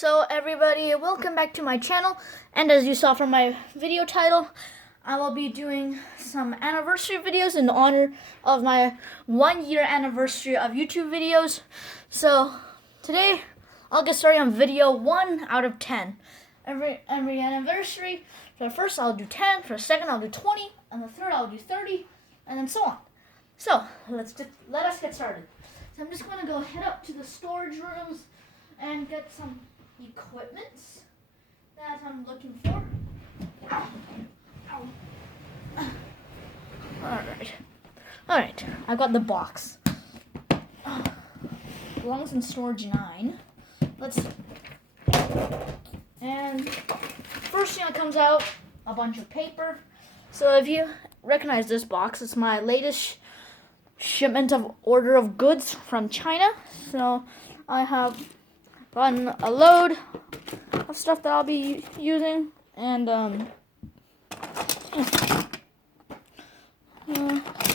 So everybody, welcome back to my channel, and as you saw from my video title, I will be doing some anniversary videos in honor of my 1-year anniversary of YouTube videos. So today I'll get started on video 1 out of 10. Every anniversary, for the first I'll do 10, for the second I'll do 20, and the third I'll do 30, and then so on. So let us get started. So I'm just going to go head up to the storage rooms and get some equipment that I'm looking for. Alright, I got the box. Belongs in storage 9. Let's see. And first thing that comes out, a bunch of paper. So if you recognize this box, it's my latest shipment of order of goods from China. So I have gotten a load of stuff that I'll be using, and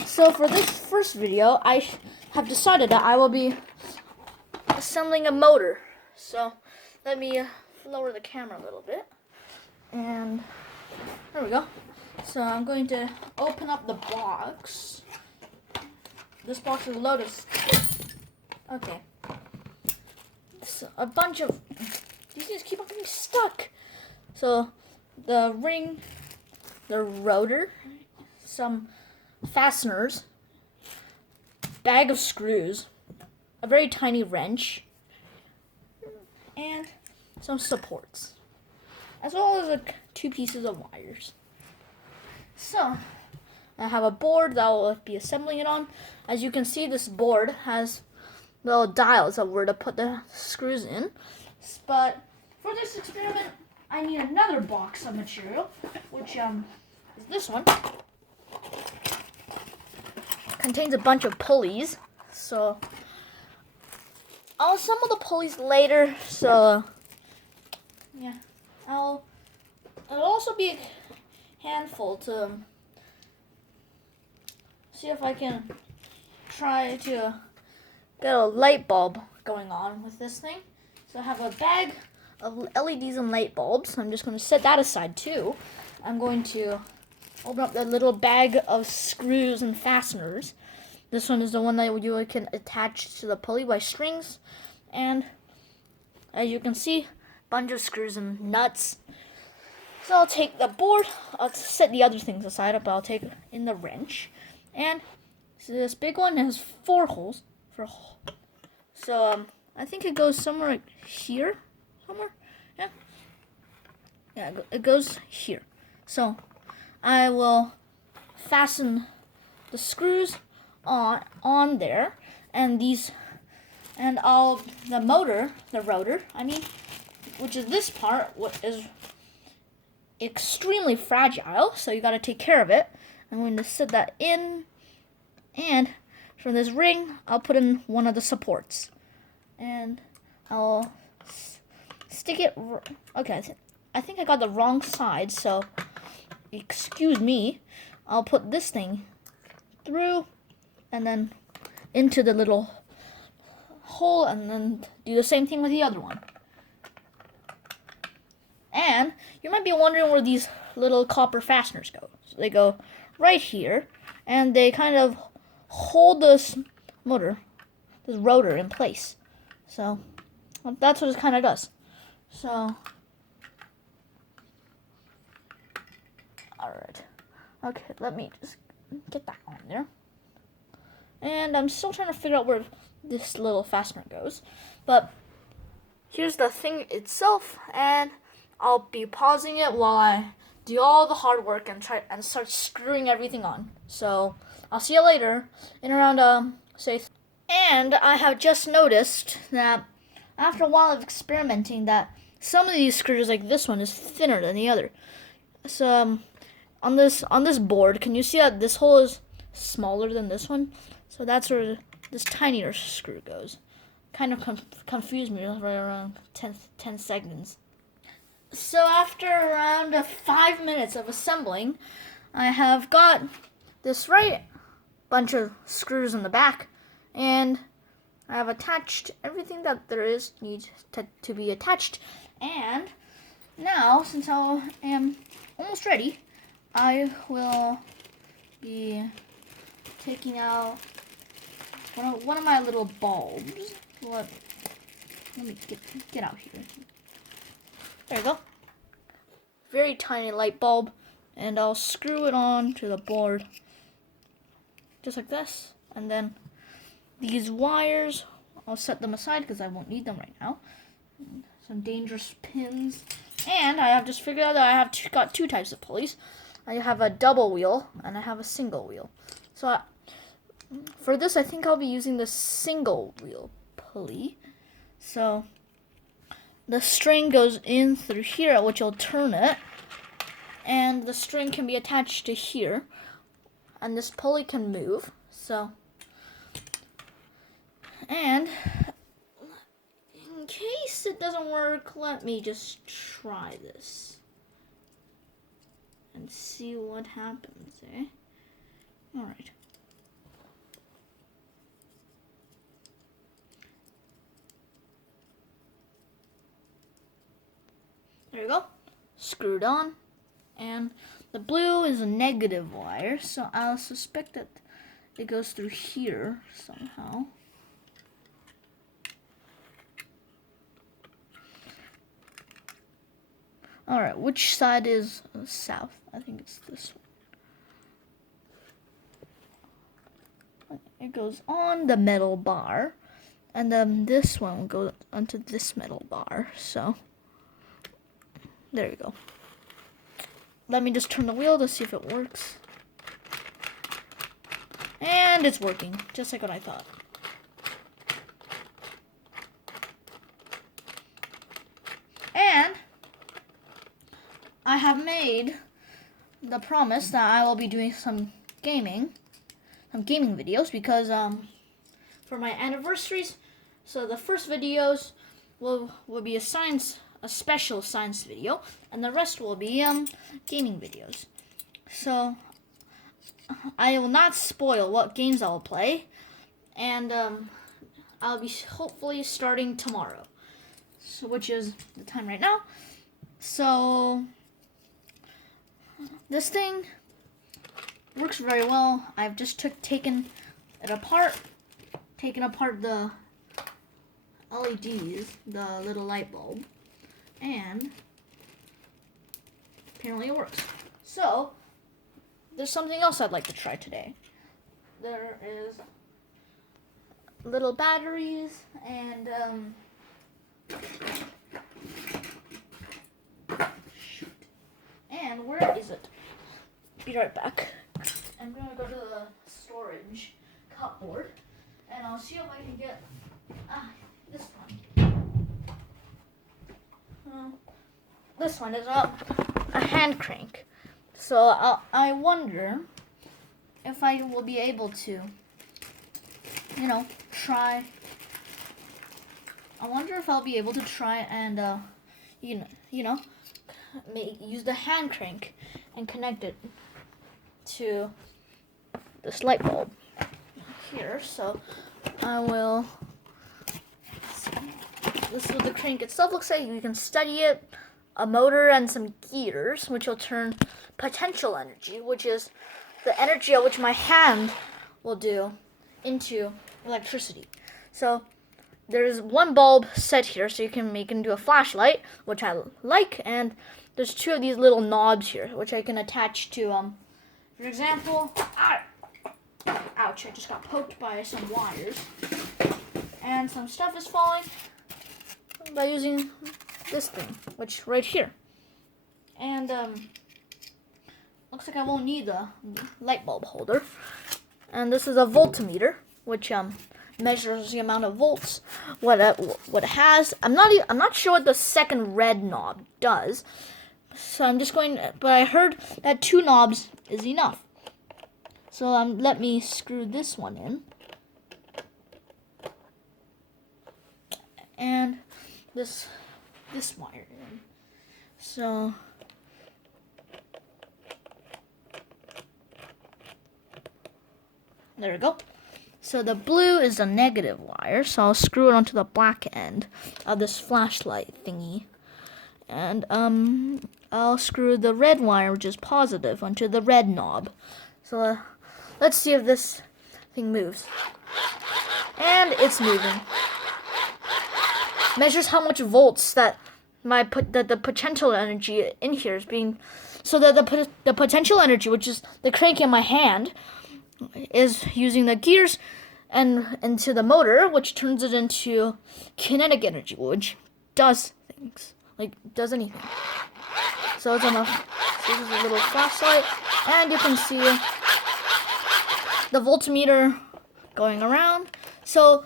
so for this first video, I have decided that I will be assembling a motor. So let me lower the camera a little bit, and there we go. So I'm going to open up the box. This box is loaded. Okay. So a bunch of these things keep on getting stuck. So the ring, the rotor, some fasteners, bag of screws, a very tiny wrench, and some supports, as well as 2 pieces of wires. So I have a board that I will be assembling it on. As you can see, this board has little dials of where to put the screws in. But for this experiment, I need another box of material, which is this one. Contains a bunch of pulleys. So I'll assemble the pulleys later. So yeah, it'll also be a handful to see if I can try to get a light bulb going on with this thing. So I have a bag of LEDs and light bulbs. I'm just going to set that aside too. I'm going to open up the little bag of screws and fasteners. This one is the one that you can attach to the pulley by strings. And as you can see, a bunch of screws and nuts. So I'll take the board. I'll set the other things aside, but I'll take in the wrench. And so this big one has 4 holes. So I think it goes somewhere here, yeah, it goes here. So I will fasten the screws on there, and the rotor, which is this part, is extremely fragile, so you got to take care of it. I'm going to set that in, and from this ring, I'll put in one of the supports, and I'll stick it. Okay, I think I got the wrong side, so excuse me. I'll put this thing through, and then into the little hole, and then do the same thing with the other one. And you might be wondering where these little copper fasteners go. So they go right here, and they kind of hold this rotor in place. So that's what it kind of does. So alright, okay, let me just get that on there. And I'm still trying to figure out where this little fastener goes, but here's the thing itself, and I'll be pausing it while I do all the hard work and start screwing everything on. So I'll see you later in around and I have just noticed that after a while of experimenting that some of these screws, like this one, is thinner than the other. So on this board, can you see that this hole is smaller than this one? So that's where this tinier screw goes. Kind of confused me right around 10 seconds. So after around 5 minutes of assembling, I have got this right bunch of screws in the back, and I have attached everything that there is needs to be attached. And now, since I am almost ready, I will be taking out one of my little bulbs. Let me get out here. There you go. Very tiny light bulb, and I'll screw it on to the board just like this. And then these wires, I'll set them aside because I won't need them right now. Some dangerous pins. And I have just figured out that I have got two types of pulleys. I have a double wheel and I have a single wheel. So for this, I think I'll be using the single wheel pulley. So the string goes in through here, which will turn it. And the string can be attached to here. And this pulley can move. And in case it doesn't work, let me just try this and see what happens, eh? All right. There you go. Screwed on. And the blue is a negative wire, so I'll suspect that it goes through here somehow. Alright, which side is south? I think it's this one. It goes on the metal bar, and then this one will go onto this metal bar, so there you go. Let me just turn the wheel to see if it works. And it's working, just like what I thought. And I have made the promise that I will be doing some gaming videos because for my anniversaries. So the first videos will be a special science video, and the rest will be gaming videos. So I will not spoil what games I will play, and I'll be hopefully starting tomorrow, which is the time right now. So this thing works very well. I've just taken it apart, the LEDs, the little light bulb, and apparently it works. So there's something else I'd like to try today. There is little batteries and and where is it? Be right back. I'm gonna go to the storage cupboard and I'll see if I can get this one. This one is a hand crank. So I wonder if I will be able to, try. I wonder if I'll be able to try and, use the hand crank and connect it to this light bulb here. So I will. This is what the crank itself looks like. You can study it. A motor and some gears, which will turn potential energy, which is the energy at which my hand will do, into electricity. So there's one bulb set here, so you can make into a flashlight, which I like, and there's two of these little knobs here, which I can attach to, for example, ouch, I just got poked by some wires, and some stuff is falling by using this thing, which right here. And looks like I won't need the light bulb holder. And this is a voltmeter, which measures the amount of volts what it has. I'm not sure what the second red knob does. So I'm just going, but I heard that 2 knobs is enough. So let me screw this one in. And this wire in. So there we go. So the blue is the negative wire, so I'll screw it onto the black end of this flashlight thingy. And I'll screw the red wire, which is positive, onto the red knob. So let's see if this thing moves. And it's moving. Measures how much volts that the potential energy in here is being, so that the potential energy, which is the crank in my hand, is using the gears and into the motor, which turns it into kinetic energy, which does things, like does anything. So it's on a, this is a little flashlight, and you can see the voltmeter going around. So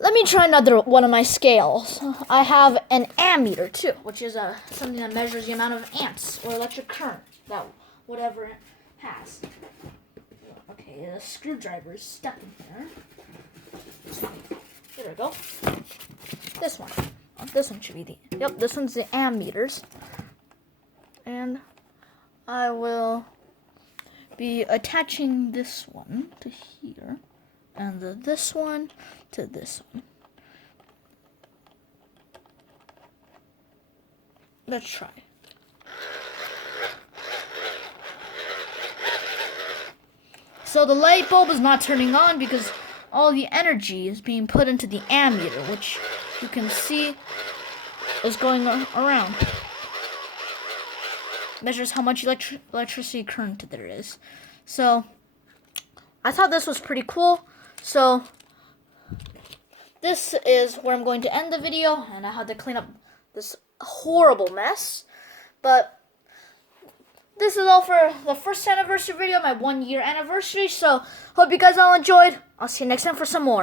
let me try another one of my scales. I have an ammeter too, which is something that measures the amount of amps or electric current that whatever it has. Okay, the screwdriver is stuck in here. Here we go. This one. Oh, this one should be this one's the ammeters. And I will be attaching this one to here, and this one to this one. Let's try. So the light bulb is not turning on because all the energy is being put into the ammeter, which you can see is going around. Measures how much electricity current there is. So I thought this was pretty cool. So this is where I'm going to end the video, and I had to clean up this horrible mess. But this is all for the first anniversary video, my 1 year anniversary. So hope you guys all enjoyed. I'll see you next time for some more.